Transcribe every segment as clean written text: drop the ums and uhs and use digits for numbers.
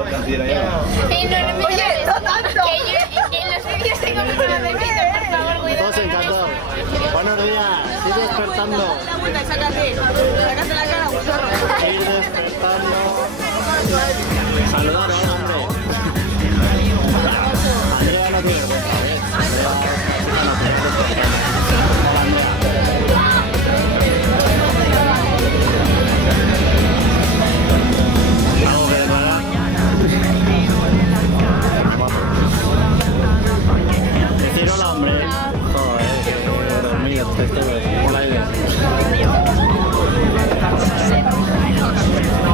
lo que hacía ya. Oye, no tanto. Que en los vídeos tengo mucho más de vídeo, por favor, cuidado. Todos encantados. Buenos días, ir despertando. La vuelta y sácate la cara, zorro. Ir despertando. Saludar, hombre. Andrea no tiene vergüenza, ¿eh? Andrea no tiene vergüenza. ¿Algo que declarar? Decir hola, hombre. Joder, que dormido, hola, Aide.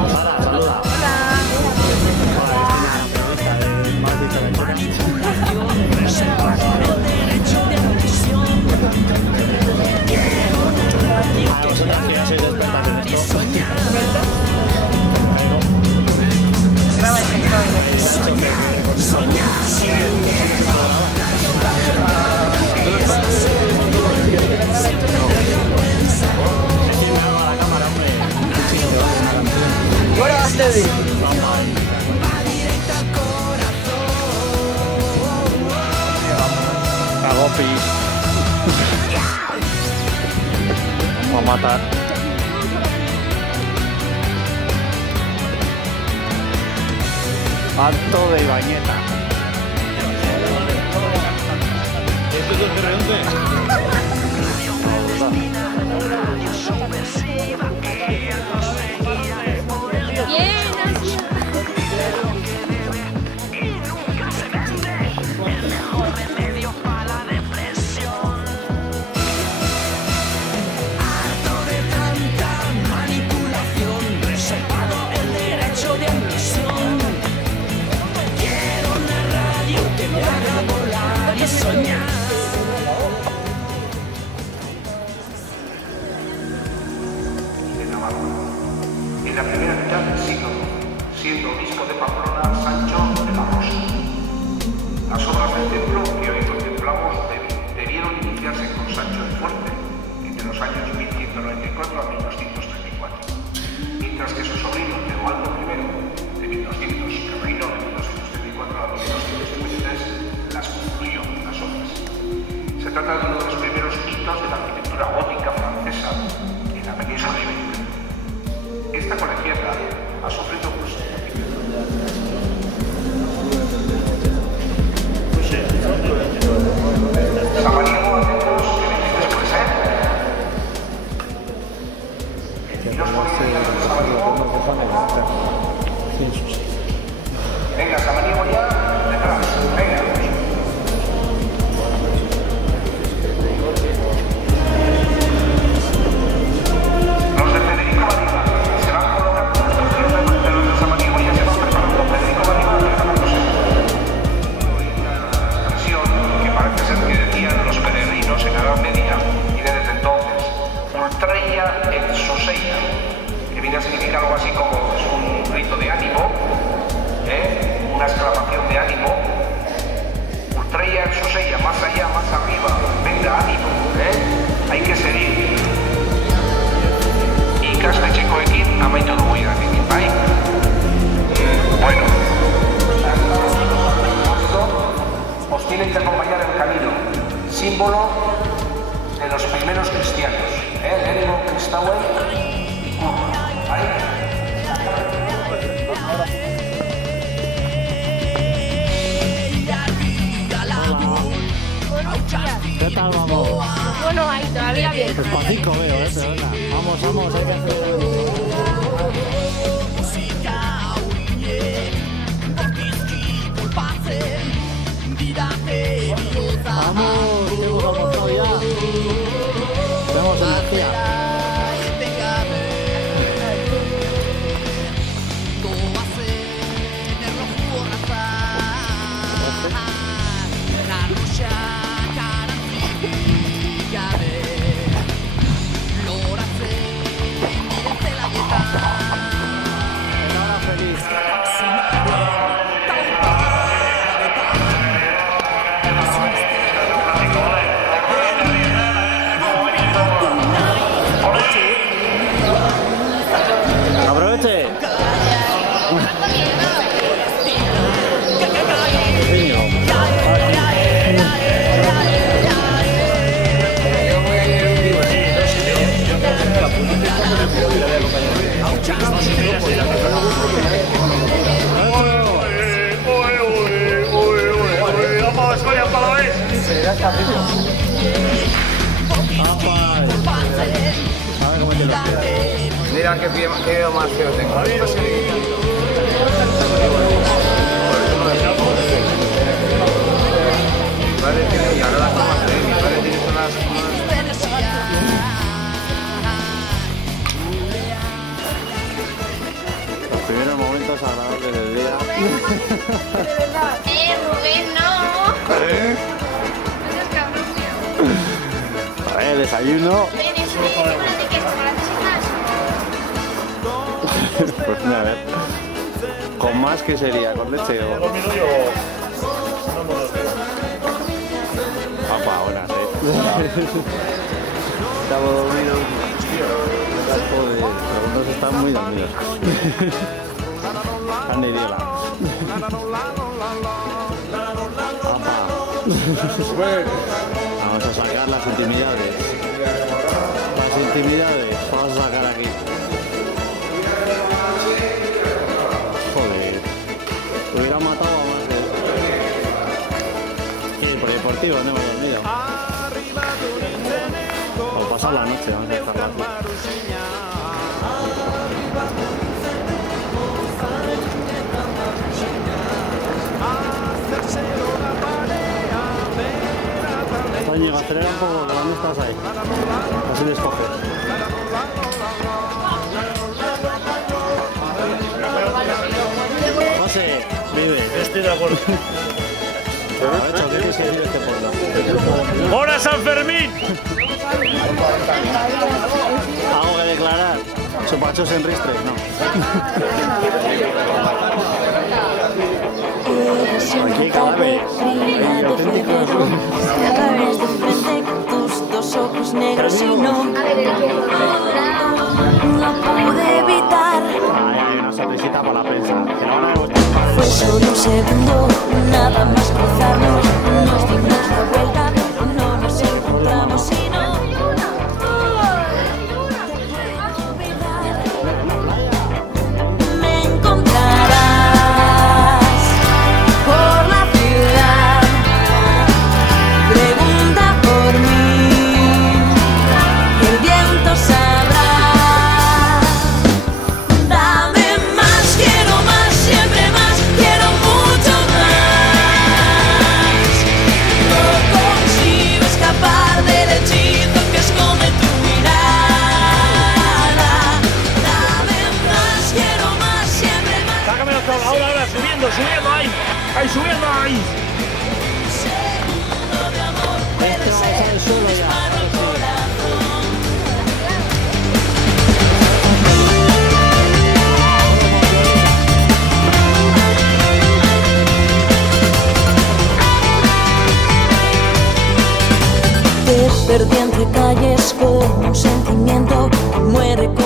Sara, saluda. A vosotras que ya sois expertas en esto. Bueno, hazte bien. Agopi. Vamos a matar. Alto de Ibañeta. ¿Esto es el Ferreonte? Bien, así. En la primera mitad del siglo, siendo obispo de Pamplona Sancho de la Rosa. Las obras del templo que hoy contemplamos debieron iniciarse con Sancho el Fuerte entre los años 1194 a 1234, mientras que su sobrino Teobaldo I, de 1200, que reinó de 1234 a 1253, las concluyó, las obras. Se trata de uno de los primeros hitos de la arquitectura gótica francesa en la península ibérica. Esta colegiata ha sufrido Samaniego, atentos, que venís después, ¿Y nos podéis decir algo de Samaniego? Venga, Samaniego ya, detrás, venga. Los de Federico Badiva se van colocando, los de Samaniego ya se van preparando. Federico Badiva preparándose. Esta expresión que parece ser que decían los peregrinos en la Edad Media y desde entonces, Ultreia et Soseia, que viene a significar algo así como es un grito de ánimo, una exclamación de ánimo. Ultreia et Soseia, más allá, más arriba, venga, ánimo, hay que seguir. Ikastetxekoekin amaitu dugu iranekin, bai? Bueno, os tienen que acompañar el camino, símbolo de los primeros cristianos, Lehenengo kristauen ikurra, bai? ¿Qué tal vamos? Bueno, ahí todavía bien. Despacito veo, pero venga. Vamos, hay que hacer. Vamos, que hemos almorzado ya. Tenemos energía. Mira qué video más feo tengo. Mi padre tiene, y ahora las tomas de mi padre tiene unas... Los primeros momentos agradables del día. Rubén, no. No seas cabrón, tío. A ver, desayuno. Ven, es de chocolate, ¿qué es chocolate sin más? Pues mira, a ver. ¿Con más qué sería? ¿Con leche o...? Papá, buenas, Estamos dormidos. Joder, algunos están muy dormidos. Están de idiola. Papá. Vamos a sacar las intimidades. Las intimidades, vamos a sacar aquí. Joder. Hubiera matado a más de... ¿Qué? Por deportivo no hemos dormido. O pasar la noche, vamos a dejarla aquí. Íñigo, acelera un poco, que ¿dónde estás ahí? Así les coges. José, vive. Estoy de acuerdo. ¿Qué tienes que decir este pueblo? ¡Hora San Fermín! ¿Algo que declarar? ¿Chupachos en ristres? No. Aquí cadáveres. Auténticos. Cadáveres de frente con tus dos ojos negros y no pude evitar. Hay una sonrisita para la prensa. Fue solo un segundo, nada más cruzarnos. Nos dimos la vuelta, no nos encontramos y no. Me encontrarás por la ciudad. Pregunta por mí, el viento sabrá. Dame más, quiero más, siempre más, quiero mucho más. No consigo escapar del hechizo que esconde tu mirada. Dame más, quiero más, siempre más. Sácame los tablas, ahora, subiendo ahí. Ahí, subiendo ahí. Segundo de amor puede ser un disparo al corazón. Te perdí entre calles con un sentimiento que muere con